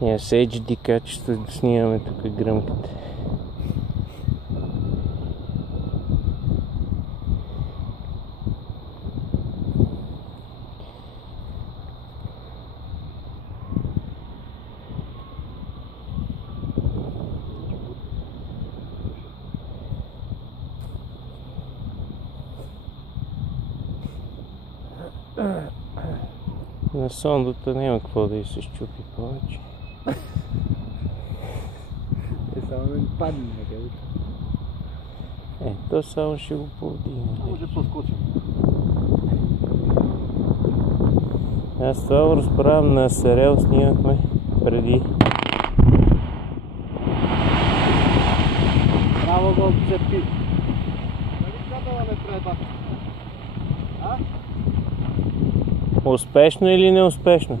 Ние с HD качество да снимаме тук гръмките. На сондата няма какво да и се щупи повече. Само да ни падне някъде. То само ще го повдигне. Може да поскочим. Аз това го разправям на Сарел, снимахме преди. Право го отцепи. Дали кабела не преба? А? Успешно или неуспешно?